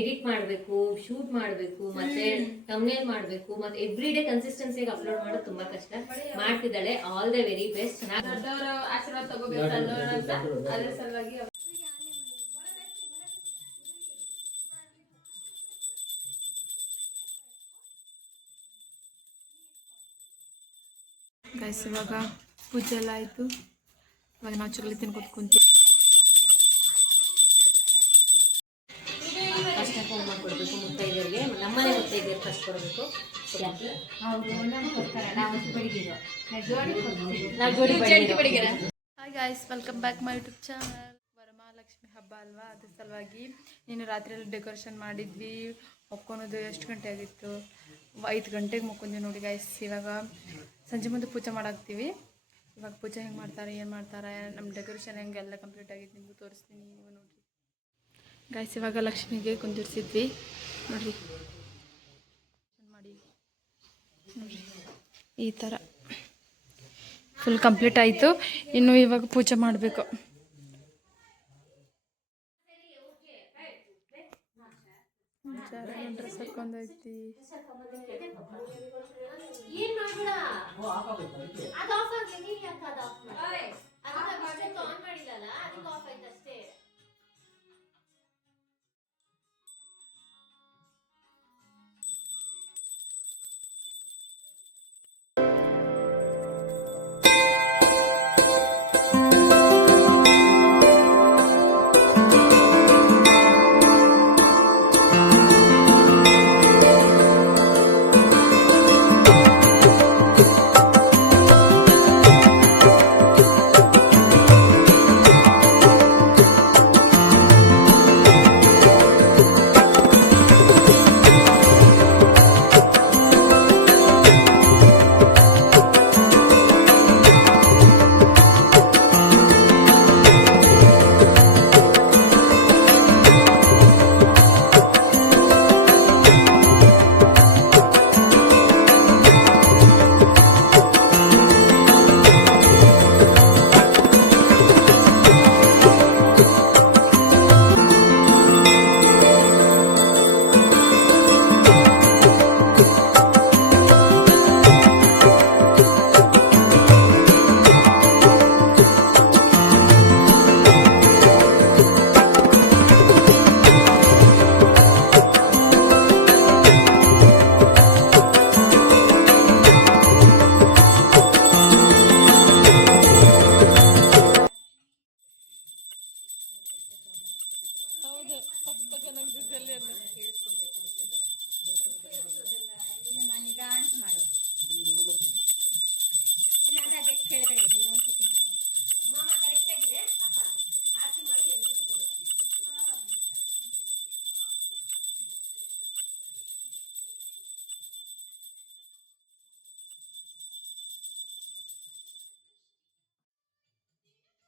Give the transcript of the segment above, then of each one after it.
Edit ಮಾಡಬೇಕು, shoot ಮಾಡಬೇಕು, ಮತ್ತೆ ಥಂಬ್ನೇಲ್ ಮಾಡಬೇಕು, ಮತ್ತೆ ಎವ್ರಿ ಡೇ ಕನ್ಸಿಸ್ಟೆನ್ಸಿಗೆ ಅಪ್ಲೋಡ್ ಮಾಡೋದು ತುಂಬಾ ಕಷ್ಟ. ಮಾಡ್ತಿದ್ದಾಳೆ. All the very best. ಚೆನ್ನಾಗಿ ಆಶೀರ್ವಾದ ತಗೋಬೇಕು ಅಂತ ಅದ್ರ ಸಲುವಾಗಿ ಗೈಸ್ ಇವಾಗ ಪೂಜೆ ಎಲ್ಲ ಆಯಿತು. ಇವಾಗ ನಾವು ಚಕ್ಲಿ ತಿನ್ಕೊತ ಕುಂತೀವಿ. ಫೋನ್ ಮಾಡ್ಕೊಡ್ಬೇಕು ಮುತ್ತೈದರಿಗೆ. ನಮ್ಮನೆ ಮುತ್ತೈದರಿಗೆ ಫಸ್ಟ್ ಕೊಡಬೇಕು. Hi guys, welcome back my YouTube channel. Varamahalakshmi ಹಬ್ಬ ಅಲ್ವಾ, ಅದ್ರ ಸಲುವಾಗಿ ನೀನು ರಾತ್ರಿಯಲ್ಲಿ ಡೆಕೋರೇಷನ್ ಮಾಡಿದ್ವಿ. ಹೊಕ್ಕೊಳೋದು ಎಷ್ಟು ಗಂಟೆ ಆಗಿತ್ತು? 5 ಗಂಟೆಗೆ ಮುಕ್ಕೊಂಡ್ವಿ ನೋಡಿ ಗಾಯ್ಸ್. ಇವಾಗ ಸಂಜೆ ಮುಂದೆ ಪೂಜೆ ಮಾಡಾಕ್ತೀವಿ. ಇವಾಗ ಪೂಜೆ ಹೆಂಗೆ ಮಾಡ್ತಾರೆ, ಏನು ಮಾಡ್ತಾರೆ, ನಮ್ಮ ಡೆಕೋರೇಷನ್ ಹೆಂಗೆ ಎಲ್ಲ ಕಂಪ್ಲೀಟ್ ಆಗಿತ್ತು ನಿಮಗೂ ತೋರಿಸ್ತೀನಿ. ನೀವು ನೋಡಿರಿ ಗಾಯ್ಸ್. ಇವಾಗ ಲಕ್ಷ್ಮಿಗೆ ಕುಂದಿರ್ಸಿದ್ವಿ ನೋಡಿರಿ. ಮಾಡಿ ನೋಡಿರಿ ಈ ಥರ ಫುಲ್ ಕಂಪ್ಲೀಟ್ ಆಯಿತು. ಇನ್ನು ಇವಾಗ ಪೂಜೆ ಮಾಡಬೇಕು. ಡ್ರೆಸ್ ಹಾಕೊಂಡೈತಿ.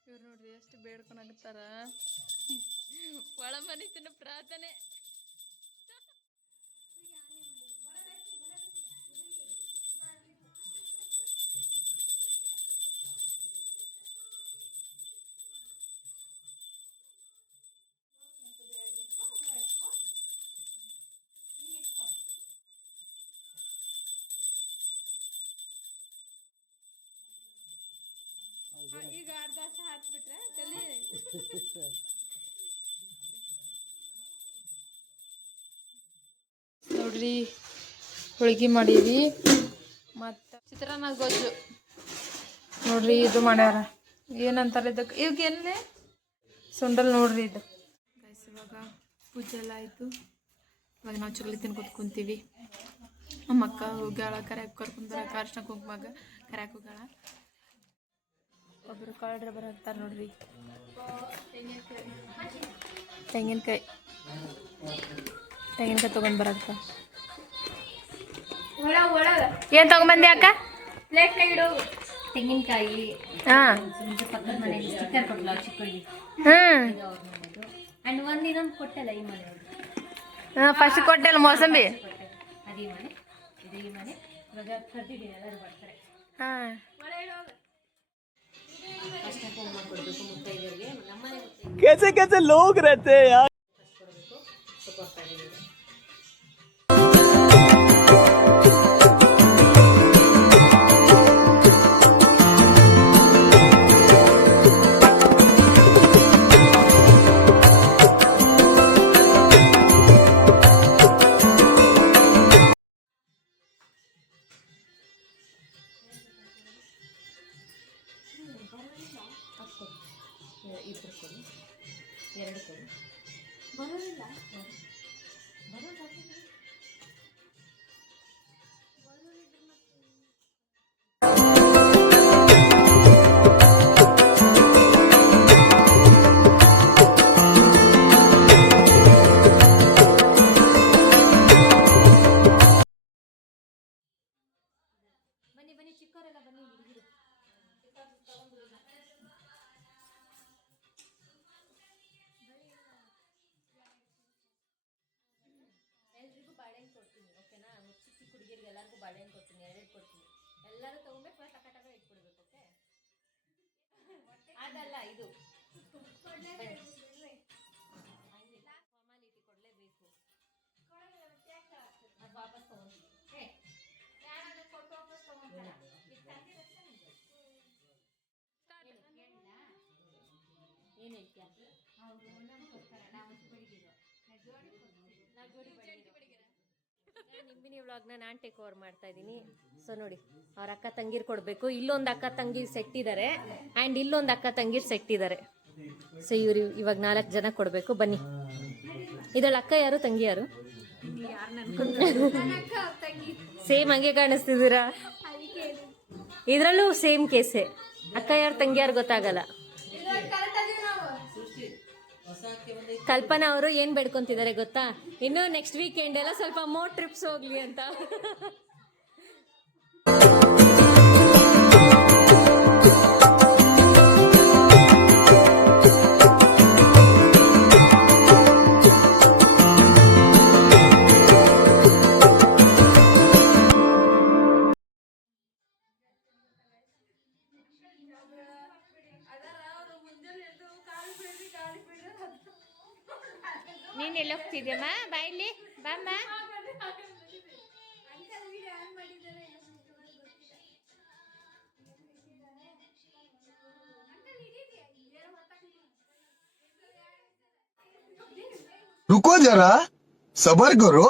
ಇವ್ರು ನೋಡ್ರಿ ಎಷ್ಟು ಬೇಡ್ಕೊಳಕತ್ತಾರ. ಒಳ ಮನಿತನ ಪ್ರಾರ್ಥನೆ. ಈಗ ಅರ್ಧ ಹಾಕ್ಬಿಟ್ರೆ ತಲೆ ನೋಡ್ರಿ. ಹೋಳಿಗೆ ಮಾಡೀವಿ ಮತ್ತು ಚಿತ್ರಾನ್ನ ಗೊಜ್ಜು ನೋಡ್ರಿ. ಇದು ಮಾಡ್ಯಾರ, ಏನಂತಾರೆ ಇದಕ್ಕೆ, ಇವಕ್ಕೇನೇ ಸುಂಡಲ್ ನೋಡ್ರಿ ಇದು. ಇವಾಗ ಪೂಜೆ ಎಲ್ಲ ಆಯಿತು. ಇವಾಗ ನಾವು ಚಕ್ಲಿ ತಿನ್ಕೊತ ಕುಂತೀವಿ. ನಮ್ಮ ಅಕ್ಕ ಹೋಗ್ಯಾಳ ಕರ್ಯಾಕೆ, ಕರ್ಕೊಂಡ್ಬರ ಅರ್ಶಿನ ಕುಂಕುಮಾಗ ಕರ್ಯಾಕೆ ಹೋಗ್ಯಾಳ. ಒಬ್ಬರು ಕಳ್ರ ಬರಾಕ್ತಾರೆ ನೋಡ್ರಿ. ತೆಂಗಿನಕಾಯಿ ತೊಗೊಂಡು ಬರಾಕ್ತ. ಏನು ತೊಗೊಂಬಂದಿ ಅಕ್ಕ? ತೆಂಗಿನಕಾಯಿ. ಹಾಂ ಪಕ್ಕದ ಮನೆಯಲ್ಲಿ ಸ್ಟಿಕ್ಕರ್ ಕೊಟ್ಟಲ್ಲ ಚಿಕ್ಕಡಿ. ಅಂಡ್ ಒಂದಿನ ಕೊಟ್ಟಲ್ಲ ಈ ಮನೆ. ಫಸ್ಟ್ ಕೊಟ್ಟೆಲ್ಲ ಮೋಸಂಬಿ. ಅದೇ ಮನೆ, ಇದೇ ಮನೆ. ಇವಾಗ ಕರ್ದಿದ್ದೀನಿ, ಎಲ್ಲರೂ ಬರ್ತಾರೆ. ಹಾಂ ಫೋನ್ ಮಾಡ್ಕೊಡ್ಬೇಕು ಮುತ್ತೈದರಿಗೆ. ನಮ್ಮನೆ कैसे कैसे लोग रहते हैं यार. ಕೊಡ್ತಾ ಇದ್ದೀನಿ. ಇಬ್ಬರು ಕೊಡಿ, 2 ಕೊಡಿ. ಬರೋದಿಲ್ಲ ಬನ್ನಿ ಚಿಕ್ಕವರೆಲ್ಲ ಬನ್ನಿ ಹುಡುಗಿರು. ಎಲ್ರಿಗೂ ಬಾಳೆಹಣ್ಣು ಕೊಡ್ತೀನಿ, ಓಕೆನಾ? ಚಿಕ್ಕ ಹುಡುಗಿರಿಗೆ ಎಲ್ಲರಿಗೂ ಬಾಳೆಹಣ್ಣು ಕೊಡ್ತೀನಿ, 2 ಕೊಡ್ತೀನಿ. ಎಲ್ಲರೂ ತಗೊಂಡ್ಬೇಕು, ಟಕ ಇಟ್ಬಿಡ್ಬೇಕು, ಓಕೆ? ಅದಲ್ಲ ಇದು ಫಾರ್ಮಾಲಿಟಿ ಕೊಡಲೇಬೇಕು. ಅದು ವಾಪಸ್ ತಗೊಂಡು ಏನು ಹೇಳ್ತೀಯ? ನಿಂಬಿನಿ ವ್ಲಾಗ್ನ ನಾನು ಟೇಕ್ ಓವರ್ ಮಾಡ್ತಾ ಇದ್ದೀನಿ. ಸೊ ನೋಡಿ, ಅವ್ರ ಅಕ್ಕ ತಂಗಿರ್ ಕೊಡಬೇಕು. ಇಲ್ಲೊಂದು ಅಕ್ಕ ತಂಗಿರ್ ಸೆಟ್ ಇದ್ದಾರೆ ಆ್ಯಂಡ್ ಇಲ್ಲೊಂದು ಅಕ್ಕ ತಂಗಿರ್ ಸೆಟ್ ಇದ್ದಾರೆ. ಸೊ ಇವ್ರು ಇವಾಗ 4 ಜನ ಕೊಡಬೇಕು. ಬನ್ನಿ. ಇದ್ರಲ್ಲಿ ಅಕ್ಕ ಯಾರು, ತಂಗಿ ಯಾರು? ಸೇಮ್ ಹಂಗೆ ಕಾಣಿಸ್ತಿದ್ದೀರಾ? ಇದ್ರಲ್ಲೂ ಸೇಮ್ ಕೇಸೆ. ಅಕ್ಕ ಯಾರು ತಂಗಿ ಯಾರು ಗೊತ್ತಾಗಲ್ಲ. ಕಲ್ಪನಾ ಅವರು ಏನ್ ಬೇಡ್ಕೊಂತಿದ್ದಾರೆ ಗೊತ್ತಾ? ಇನ್ನು ನೆಕ್ಸ್ಟ್ ವೀಕೆಂಡ್ ಎಲ್ಲ ಸ್ವಲ್ಪ ಮೋರ್ ಟ್ರಿಪ್ಸ್ ಹೋಗ್ಲಿ ಅಂತ. ನೀನ್ ಎಲ್ಲ ಹೋಗ್ತಿದ್ಯಮ್ಮ? ಬಾಯಿಲಿ ಬಾಮ್ಮ. रुको जरा, सबर करो.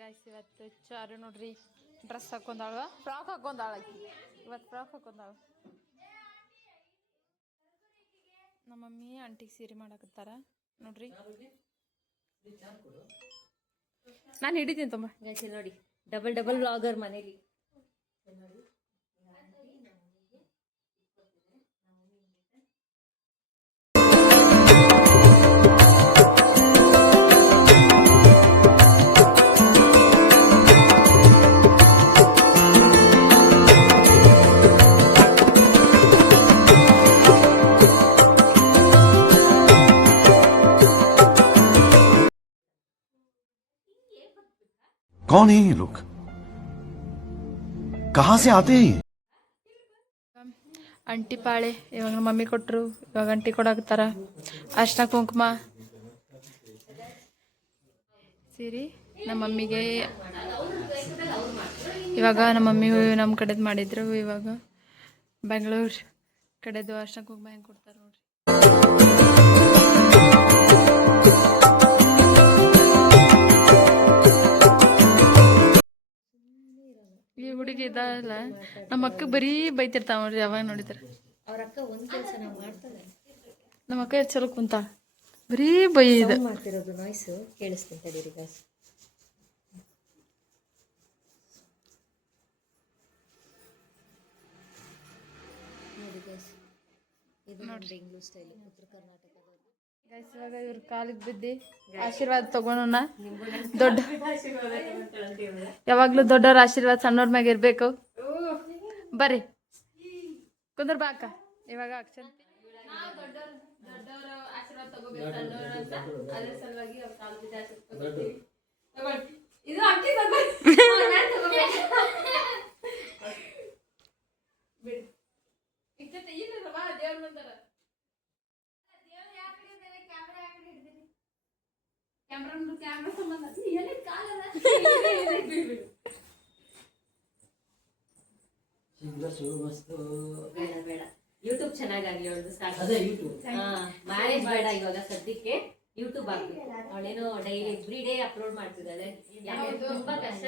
ಗೈಸ್ ಇವತ್ತು ಚಾರು ನೋಡ್ರಿ ಡ್ರೆಸ್ ಹಾಕೊಂಡಾಳ, ಫ್ರಾಕ್ ಹಾಕೊಂಡಾಳ. ಇವತ್ತು ಫ್ರಾಕ್ ಹಾಕೊಂಡಾಳ. ನಮ್ಮ ಮಮ್ಮಿ ಆಂಟಿಗೆ ಸೀರೆ ಮಾಡಕತ್ತಾರ ನೋಡ್ರಿ. ನಾನು ಹಿಡಿತೀನಿ ತುಂಬ. ಗೈಸ್ ನೋಡಿ, ಡಬಲ್ ವ್ಲಾಗರ್ ಮನೇಲಿ. कौन है ये लोग? कहाँ से आते हैं? ಅಂಟಿ ಪಾಳೆ ಇವಾಗ ನಮ್ಮ ಮಮ್ಮಿ ಕೊಟ್ಟರು. ಇವಾಗ ಅಂಟಿ ಕೊಡಾಕತ್ತಾರ. ಅರ್ಶಿನ ಕುಂಕುಮ ಸೀರೆ ನಮ್ಮ ಮಮ್ಮಿಗೆ. ಇವಾಗ ನಮ್ಮ ಮಮ್ಮಿ ನಮ್ಮ ಕಡೆದು ಮಾಡಿದ್ರು. ಇವಾಗ ಬೆಂಗಳೂರು ಕಡೆದು ಅರ್ಶಿನ ಕುಂಕುಮ ಹೆಂಗೆ ಕೊಡ್ತಾರೆ ನೋಡ್ರಿ. ಈ ಹುಡುಗಿ ಇದಲ್ಲ, ನಮ್ಮ ಅಕ್ಕ ಬರೀ ಬೈತಿರ್ತಾವ ನೋಡ್ರಿ ಯಾವಾಗ ನೋಡಿದ್ರೆ. ಅವ್ರ ಅಕ್ಕ ಒಂದ್ ಕೆಲಸ ನಾವು ಮಾಡ್ತಾರೆ. ನಮ್ಮ ಅಕ್ಕ ಚಲೋ ಕುಂತ ಬರೀ ಬೈದು ಮಾಡ್ತಿರೋದು ನಾಯ್ಸ್ ಕೇಳಿಸ್ತೀನಿ ತಡೀರಿ ಗಾಯ್ಸ್. ನೋಡಿ ಗಾಯ್ಸ್, ಇದು ಬೆಂಗಳೂರು ಸ್ಟೈಲ್, ಉತ್ತರ ಕರ್ನಾಟಕದಲ್ಲಿ. ಗೈಸ್ ಇವಾಗ ಇವ್ರ ಕಾಲಿಗೆ ಬಿದ್ದು ಆಶೀರ್ವಾದ ತಗೊಳೋಣ. ದೊಡ್ಡ ಯಾವಾಗ್ಲೂ ದೊಡ್ಡವ್ರ ಆಶೀರ್ವಾದ ಸಣ್ಣವ್ರ ಮ್ಯಾಗ ಇರ್ಬೇಕು. ಬರ್ರಿ ಕುಂದ್ರ ಬಾಕ. ಇವಾಗ ದೊಡ್ಡವ್ರ ಆಶೀರ್ವಾದ ತಗೋಬೇಕು ಅಲ್ಲೋಣ ಅಂತ ಅದ್ರ ಸಲುವಾಗಿ ಅವ್ರ ಕಾಲು ಬಿದ್ದು ಆಚೆ ತಗೊಳ್ತೀವಿ. ತಗೊಳ್ಳಿ. ಇದು ಅಕ್ಕಿ ಬಿಡಿ ಇಕ್ಕತ್ತೆ ಏನಲ್ಲ ಬಾ ದೇವ್ರ ಬಂದಾರ. ಕ್ಯಾಮ್ರಾ ಸಂಬಂಧ ಬೇಡ ಬೇಡ ಯೂಟ್ಯೂಬ್ ಚೆನ್ನಾಗಾಗಿ ಅವಳದು ಸ್ಟಾರ್ಟ್ ಅದೇ ಯೂಟ್ಯೂಬ್. ಮ್ಯಾರೇಜ್ ಬೇಡ ಇವಾಗ ಸದ್ಯಕ್ಕೆ ಯೂಟ್ಯೂಬ್ ಆಗ್ಬೇಕು. ಅವಳೇನೋ ಡೈಲಿ ಎವ್ರಿ ಡೇ ಅಪ್ಲೋಡ್ ಮಾಡ್ತಿದ್ದಾಳೆ. ಹೌದು. ತುಂಬಾ ಕಷ್ಟ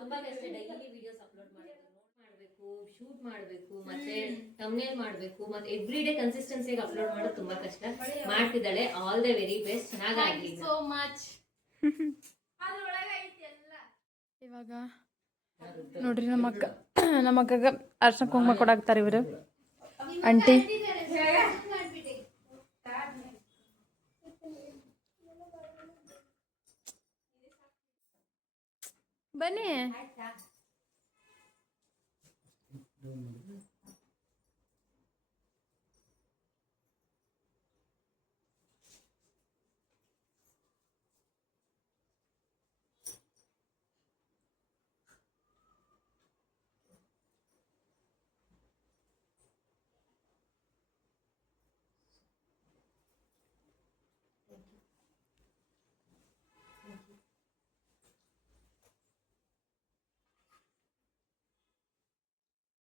ತುಂಬಾ ಕಷ್ಟ ಡೈಲಿ ವಿಡಿಯೋಸ್ ಅಪ್ಲೋಡ್ ಮಾಡ್ಬೇಕು, ಶೂಟ್ ಮಾಡ್ಬೇಕು, ಮತ್ತೆ ಥಂಬ್ನೇಲ್ ಮಾಡ್ಬೇಕು, ಮತ್ತೆ ಎವ್ರಿ ಡೇ ಕನ್ಸಿಸ್ಟೆನ್ಸಿಯಾಗಿ ಅಪ್ಲೋಡ್ ಮಾಡೋದು ತುಂಬಾ ಕಷ್ಟ. ಮಾಡ್ತಿದ್ದಾಳೆ. All the very best. ಚೆನ್ನಾಗಿ ಸೋ ಮಚ್. ಇವಾಗ ನೋಡ್ರಿ ನಮ್ಮ ಅಕ್ಕಗ ಅರ್ಶಿನ ಕುಂಕುಮ ಕೊಡಾಕ್ತಾರೆ ಇವರು ಆಂಟಿ. ಬನ್ನಿ